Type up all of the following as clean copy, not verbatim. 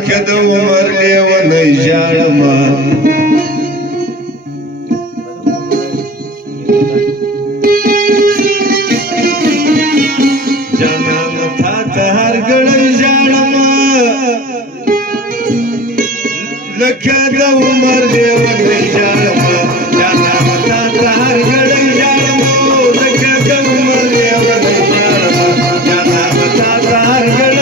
لکه د عمر لیونی ژاړمه جانانه تا ته هر ګړی ژاړمه لکه د عمر لیونی ژاړمه جانانه تا ته هر ګړی ژاړمه لکه د عمر لیونی ژاړمه جانانه تا ته هر ګړی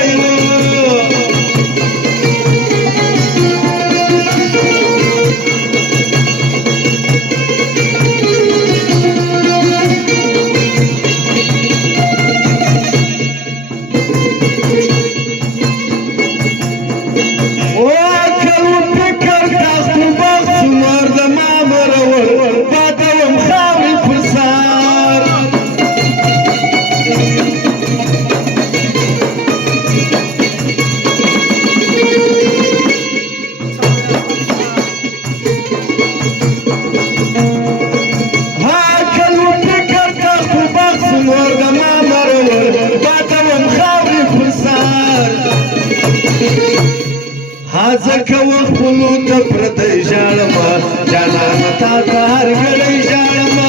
ځکه وخپلو ته پردی ژاړمه جانانه تا ته هر ګړی ژاړمه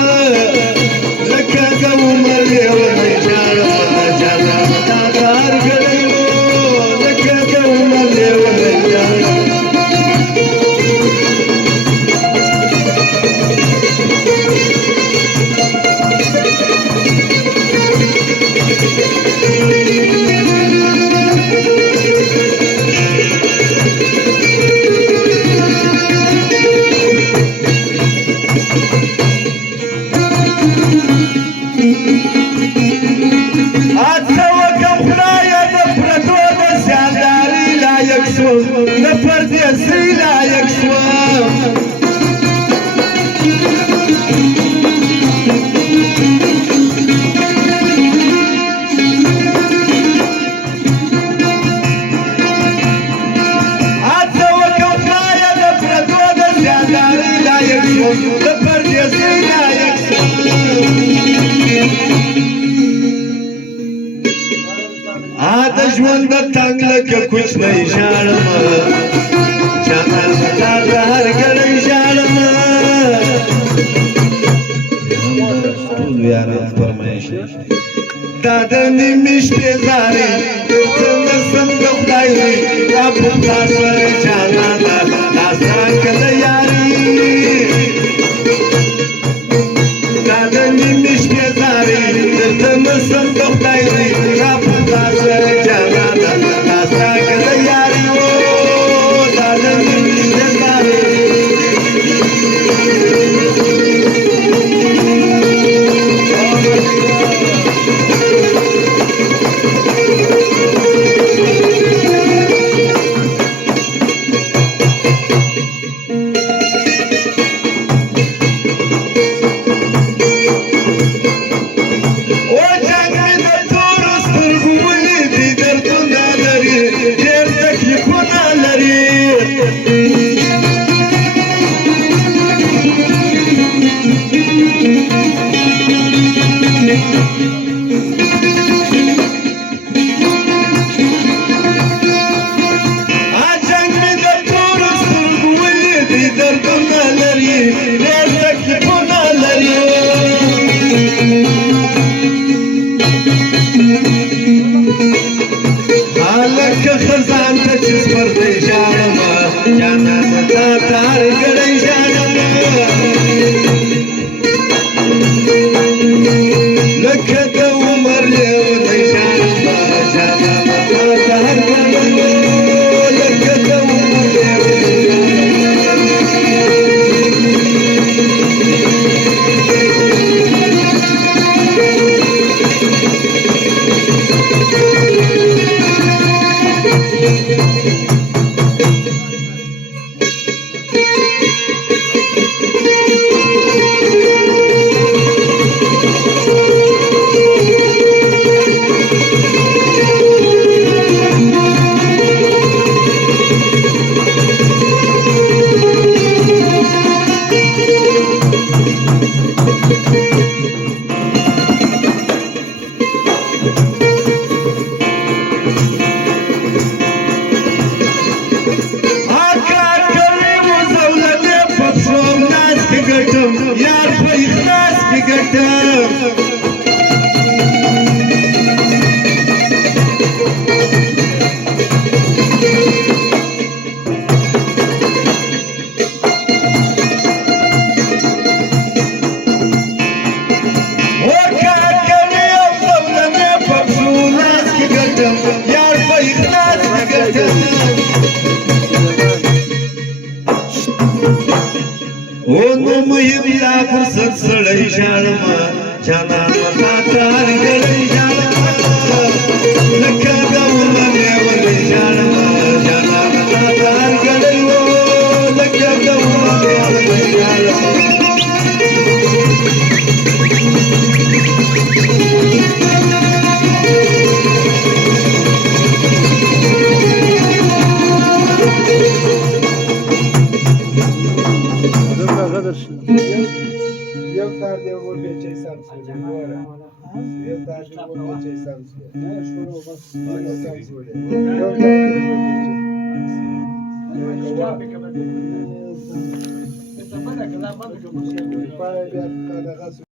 لکه د عمر لیونی ژاړمه جانانه تا ته هر ګړی لکه د عمر لیونی ژاړمه د پردیسۍ لایق شوم هڅه وکړم خدایه د پردو د زیادارۍ لایق شوم د پردیسۍ لایق شوم د ژوند د تنګ لکه کوچنی ژاړمه جانانه تا ته هر ګړی ژاړمه ټولو یارانو فرمایش دا د نیمې شپې زارۍ درته نسم د خدای وي دا په تا سره جانانه دا څرنګه د یاري دا د نیمې شپې زارۍ درته نسم د خدای وي دا په تا سره لکه خزان ته چې سپردی ژاړمه جانانه تا ته هر ګړی ژاړمه لکه د عمر لیونی ژاړمه جانانه تا ته هر ګړی لکه د عمر لیونی فرصت سړی ژاړمه جانان تا کار ګړی ژاړمه لکه ګوله لیونی ژاړمه جانان تا کار ګړی و لکه ګوله لیونی ژاړمه Eu tare de vorbe ce s-am spus. Eu tare de vorbe ce s-am spus. Eu s-am spus. Eu tare de vorbe ce. Para de a